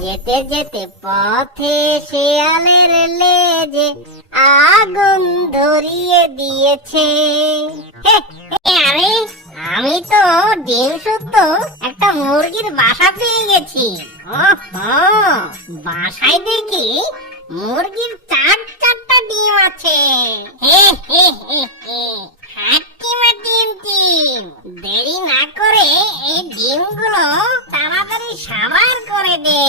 যেতে যেতে পথে শিয়ালের লেজে আগুন ধরিয়ে দিয়েছে। আরে আমি তো ডিম শুদ্ধ একটা মুরগির বাসা পেয়ে গেছি। বাসায় দেখি মুরগির চারটা ডিম আছে। দেরি না করে এই ডিমগুলো তাড়াতাড়ি সাবার করে দে।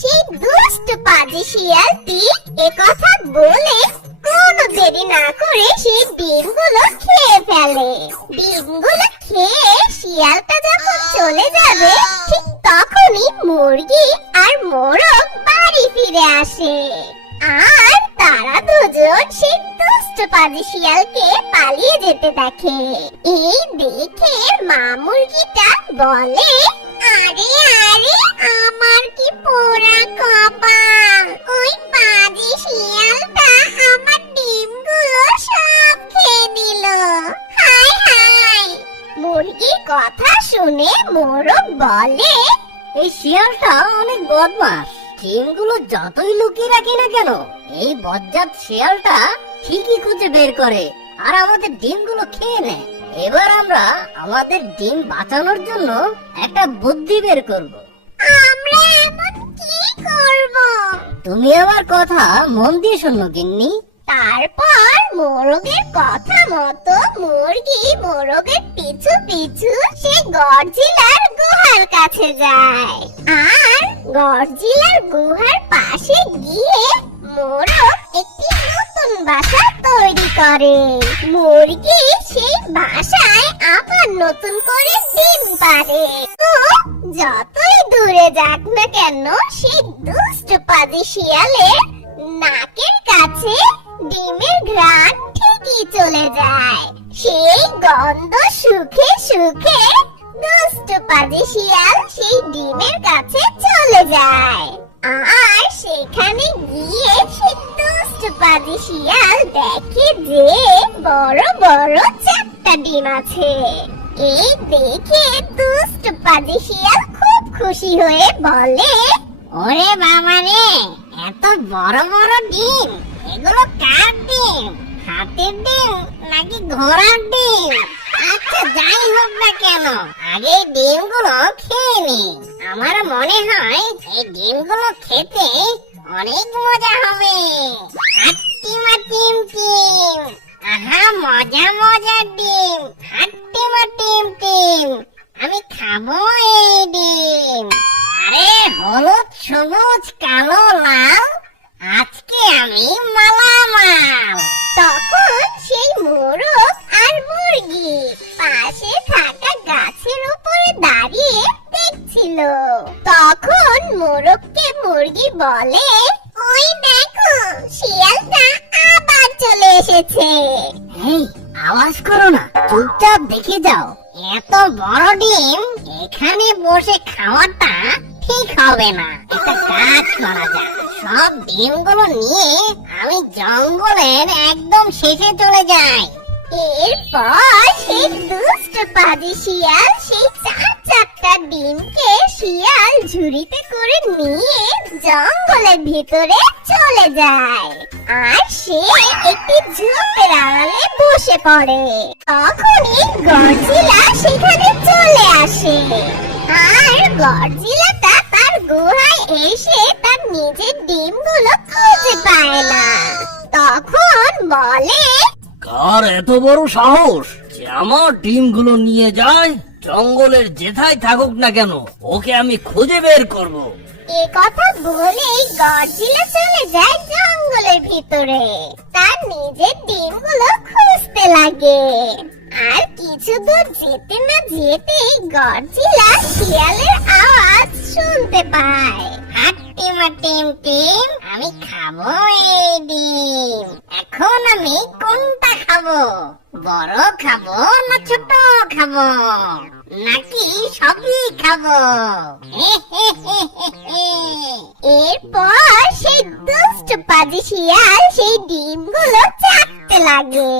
সেই দুষ্ট পাজি শিয়ালটি একথা বলে কোনো দেরি না করে সেই ডিমগুলো খেয়ে ফেলে। ডিমগুলো খেয়ে শিয়ালটা যখন চলে যাবে ঠিক তখনই মুরগি আর মোরগ বাড়ি ফিরে আসে। আর তারা দুজন সেই দুষ্ট পাজি শিয়ালকে পালিয়ে যেতে দেখে। এই দেখে মা মুরগিটা বলে, আরে আরে আমার কি পোড়া কপাল, ওই পাজি শিয়ালটা আমার ডিমগুলো সব খেয়ে নিল। হায় হায়। মুরগির কথা শুনে মোরগ বলে, এই শিয়ালটা অনেক বদমাশ। ডিমগুলো যতই লুকিয়ে রাখি না কেন এই বজ্জাত শিয়ালটা ঠিকই খুঁজে বের করে আর আমাদের ডিমগুলো খেয়ে নেয়। এবার আমরা আমাদের ডিম বাঁচানোর জন্য একটা বুদ্ধি বের করব। আমরা এমন কি করব? তুমি আমার কথা মন দিয়ে শোনো গিন্নি। তারপর মোরগের কথা মতো মুরগি মোরগের পিছু পিছু সে গডজিলার গুহার কাছে যায়। আর গডজিলার গুহার পাশে গিয়ে মোরগ একটি নতুন বাসা তৈরি করে। মুরগি সেই বাসায় আবার নতুন করে ডিম পাড়ে। তো যতই দূরে যাক না কেন সেই দুষ্ট পাজি শিয়ালের নাকের কাছে ডিমের ঘ্রাণ ঠিকই চলে যায়। সেই গন্ধ শুকে শুকে দুষ্ট পাজি শিয়াল সেই ডিমের কাছে চলে যায়। আর সেখানে গিয়ে সেই দুষ্ট পাজি শিয়াল দেখে যে বড় বড় 4টা ডিম আছে। এই দেখে দুষ্ট পাজি শিয়াল খুব খুশি হয়ে বলে, ওরে বাবা রে, এত বড় বড় ডিম, এগুলো কার ডিম? হাতির ডিম নাকি ঘোড়ার ডিম? আচ্ছা যাই হোক না কেন, আগে এই ডিমগুলো খেয়ে নি। আমার মনে হয় এই ডিমগুলো খেতে অনেক মজা হবে। হাট্টিমা টিম টিম, আহা মজা মজা ডিম, হাট্টিমা টিম টিম, আমি খাবো এই ডিম। আরে হলুদ সবুজ কালো লাল, আজকে আমি মালামাল। তখন সেই মোরগ আর মুরগি পাশে থাকা গাছের উপরে দাঁড়িয়ে দেখছিল। তখন মোরগকে মুরগি বলে, ওই দেখো শিয়ালটা আবার চলে এসেছে। এই আওয়াজ করো না, চুপচাপ দেখে যাও। এত বড় ডিম এখানে বসে খাওয়াটা ঠিক হবে না। একটা কাজ করা যায়, সব ডিমগুলো নিয়ে আমি জঙ্গলের একদম শেষে চলে যাই। এরপর সেই দুষ্ট পাজি শিয়াল সেই 4টা ডিমকে শিয়াল ঝুড়িতে করে নিয়ে জঙ্গলের ভিতরে চলে যায়। আর সে একটি ঝোপের আড়ালে বসে পড়ে। তখনই গডজিলা সেখানে চলে আসে। আর গডজিলাটা তার গুহায় এসে তার নিজের ডিমগুলো খুঁজে পায় না। তখন বলে, কার এত বড় সাহস যে আমার ডিমগুলো নিয়ে যায়? জঙ্গলের যেথায় থাকুক না কেন ওকে আমি খুঁজে বের করব। এ কথা বলেই গডজিলা চলে যায় জঙ্গলের ভিতরে। তার নিজের ডিমগুলো খুঁজতে লাগে। আর কিছু দূর যেতে না যেতেই গডজিলা শিয়ালের আওয়াজ শুনতে পায়। হাট্টিমা টিম টিম, আমি খাবো এই ডিম। এখন আমি কোনটা খাবো? বড় খাবো না ছোট খাবো, নাকি সবই খাবো? এরপর সেই দুষ্ট পাজি শিয়াল সেই ডিমগুলো চাটতে লাগে।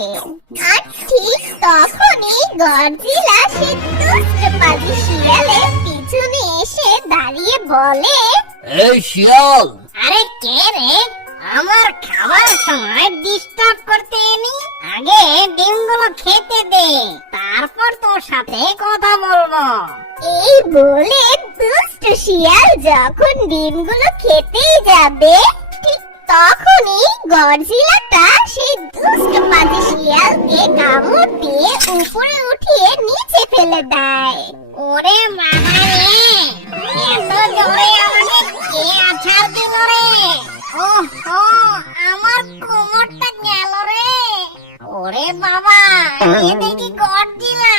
আর ঠিক তখনই গডজিলা সেই দুষ্ট পাজি শিয়ালের পিছনে এসে দাঁড়িয়ে বলে, এই শিয়াল, আরে কে রে? আমার খাবার সময় ডিস্টার্ব করতে এলি? আগে ডিমগুলো খেতে দে, তারপর তোর সাথে কথা বলবো। এই বলে দুষ্ট শিয়াল যখন ডিমগুলো খেতেই যাবে, ঠিক তখনই গডজিলাটা সেই দুষ্ট পাজি শিয়ালকে কামড় দিয়ে উপরে উঠিয়ে নিচে ফেলে দেয়। ওরে বাবা রে, এত জোরে আমাকে কে আছাড় দিল রে? ওহো, আমার কোমরটা গেল রে। ওরে বাবা, এ দেখি গডজিলা।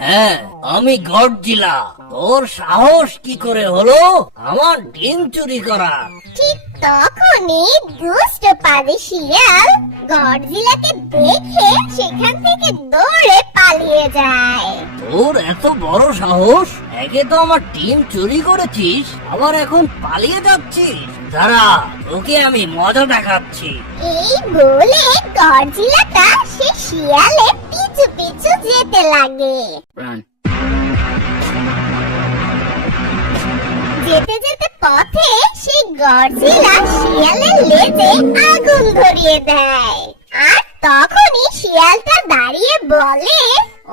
হ্যাঁ আমি গডজিলা। তোর সাহস কি করে হলো আমার ডিম চুরি করা? ঠিক তখনই দুষ্ট পাজি শিয়াল গডজিলাকে দেখে সেখান থেকে দৌড়ে পালিয়ে যায়। তোর এত বড় সাহস! একে তো আমার ডিম চুরি করেছিস, আবার এখন পালিয়ে যাচ্ছিস। দাঁড়া, তোকে আমি মজা দেখাচ্ছি। এই বলে গডজিলাটা সে শিয়ালের পিছু পিছু যেতে লাগে। যেতে যেতে পথে সেই গডজিলা শিয়ালের লেজে আগুন ধরিয়ে দেয়। আর তখনই শিয়ালটা দাঁড়িয়ে বলে,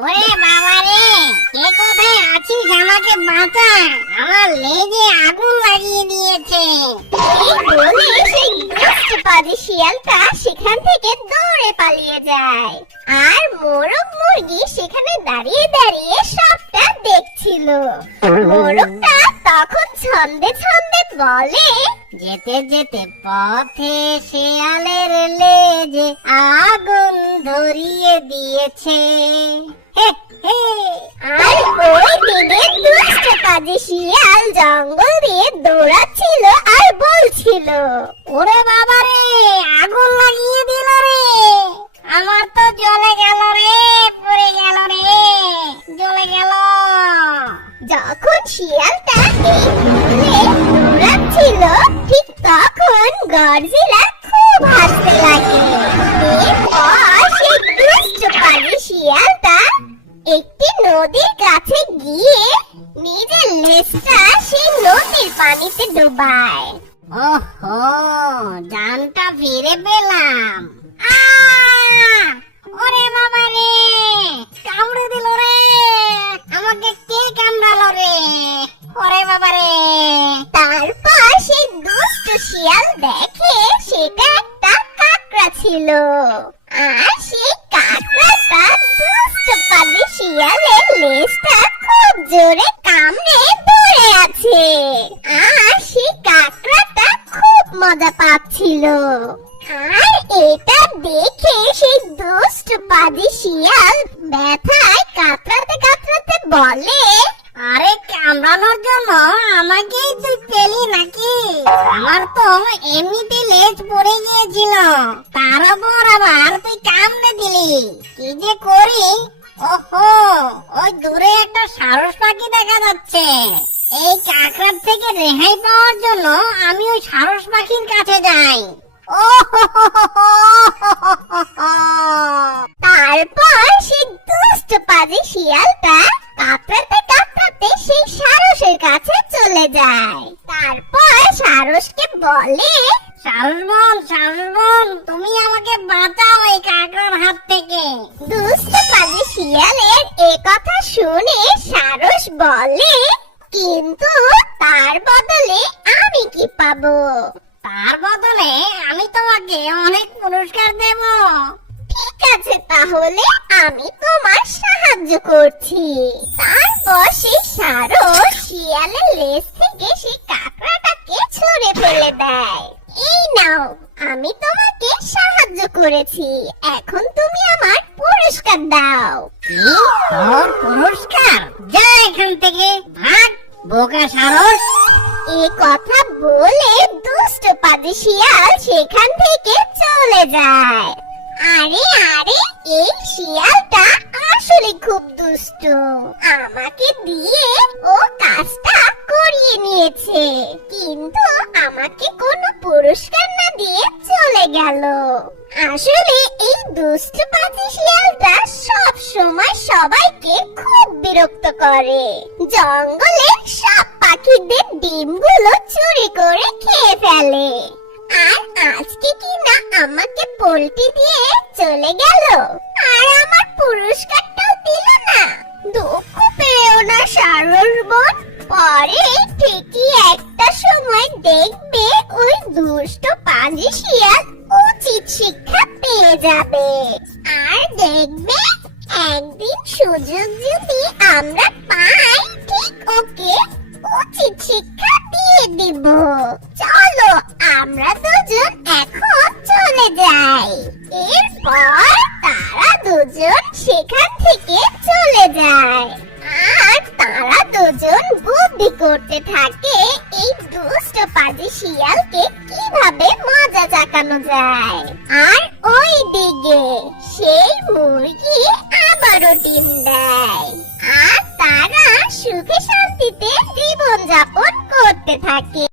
ওরে বাবা রে, কে কোথায় আছিস? আমাকে বাঁচা, আমার লেজে আগুন লাগিয়ে দিয়েছে। এই বলে সেই দুষ্ট পাজি শিয়ালটা সেখান থেকে দৌড়ে পালিয়ে যায়। আর মোরগ মুরগি সেখানে দাঁড়িয়ে দাঁড়িয়ে সবটা দেখছিল। মোরগটা তখন ছন্দে ছন্দে বলে, যেতে যেতে পথে শেয়ালের লেজে আগুন ধরিয়ে দিয়েছে। হে হে। আর ওই দিকে দুষ্ট পাজি শিয়াল জঙ্গল দিয়ে দৌড়াচ্ছিল আর বলছিল, ওরে বাবা রে, আগুন লাগিয়ে দিল রে, আমার তো জ্বলে গেল রে, পড়ে গেল রে, জ্বলে গেল। যখন শিয়ালটা এই বলে দৌড়াচ্ছিল, ঠিক তখন গডজিলা খুব হাসতে লাগে। এরপর সেই দুষ্ট পাজি শিয়ালটা একটি নদীর কাছে গিয়ে নিজের লেজটা সেই নদীর পানিতে ডুবায়। ওহো, জানটা ফিরে পেলাম। আহ! ওরে বাবা রে, কামড়ে দিল রে, আমাকে কে কামড়ালো রে? ওরে বাবা রে। তারপর সেই দুষ্ট শিয়াল দেখে সেটা একটা কাকড়া ছিল। আর সেই কাকড়াটা দুষ্ট পাজি শিয়ালের লেজটা খুব জোরে কামড়ে ধরে আছে। আর সেই কাকড়াটা খুব মজা পাচ্ছিল। আর এটা দেখে সেই দুষ্ট পাজি শিয়াল ব্যথায় কাতরাতে কাতরাতে বলে, আরে কামড়ানোর জন্য আমাকেই তুই পেলি নাকি? আমার তো এমনিতে লেজ পড়ে গিয়েছিল, তার উপর আবার তুই কামড়ে দিলি। কি যে করি? ওহো, ওই দূরে একটা সারস পাখি দেখা যাচ্ছে। এই কাকড়ার থেকে রেহাই পাওয়ার জন্য আমি ওই সারস পাখির কাছে যাই। ও তারপর সেই দুষ্ট পাজি শিয়ালটা কাতরাতে কাতরাতে সেই সারসের কাছে চলে যায়। তারপর সারসকে বলে, সারস বোন, তুমি আমাকে বাঁচাও এই কাকড়ার হাত থেকে। দুষ্ট পাজি শিয়ালের এ কথা শুনে সারস বলে, কিন্তু তার বদলে আমি কি পাবো? তার বদলে আমি তোমাকে অনেক পুরস্কার দেব। ঠিক আছে, তাহলে আমি তোমার সাহায্য করছি। তারপর সেই সারস শিয়ালের লেজ থেকে সেই কাকড়াটাকে ছুঁড়ে ফেলে দেয়। এই নাও, আমি তোমাকে সাহায্য করেছি, এখন তুমি আমার পুরস্কার দাও। কি? তোর পুরস্কার? যা এখান থেকে, ভাগ বোকা সারস। এই কথা বলে দুষ্ট পাজি শিয়াল সেখান থেকে চলে যায়। আরে আরে, এই শিয়ালটা আসলে খুব দুষ্ট। আমাকে দিয়ে ও কাজটা করিয়ে নিয়েছে, কিন্তু আমাকে কোনো পুরস্কার না দিয়ে চলে গেল। আসলে এই দুষ্ট পাজি শিয়ালটা সব সময় সবাইকে খুব বিরক্ত করে। জঙ্গলে সব পাখিদের ডিম ডিমগুলো চুরি করে খেয়ে ফেলে। আর আজকে কি না আমাকে পোল্ট্রি দিয়ে চলে গেল, আর আমার পুরস্কারটাও দিল না। দুঃখ পেও না সারস বোন, পরে ঠিকই একটা সময় দেখবে ওই দুষ্ট পাজি শিয়াল উচিত শিক্ষা পেয়ে যাবে। আর দেখবে একদিন সুযোগ যদি আমরা পাই, ঠিক ওকে উচিত শিক্ষা দিয়ে দিব। চলো আমরা দুজন এখন চলে যাই। এরপর তারা দুজন সেখান থেকে চলে যায়। আর তারা দুজন বুদ্ধি করতে থাকে এই দুষ্ট পাজি শিয়ালকে কিভাবে মজা চাকানো যায়। আর ওই দিকে সেই মুরগি আবারও ডিম দেয়। আর তারা সুখে শান্তিতে জীবন যাপন করতে থাকে।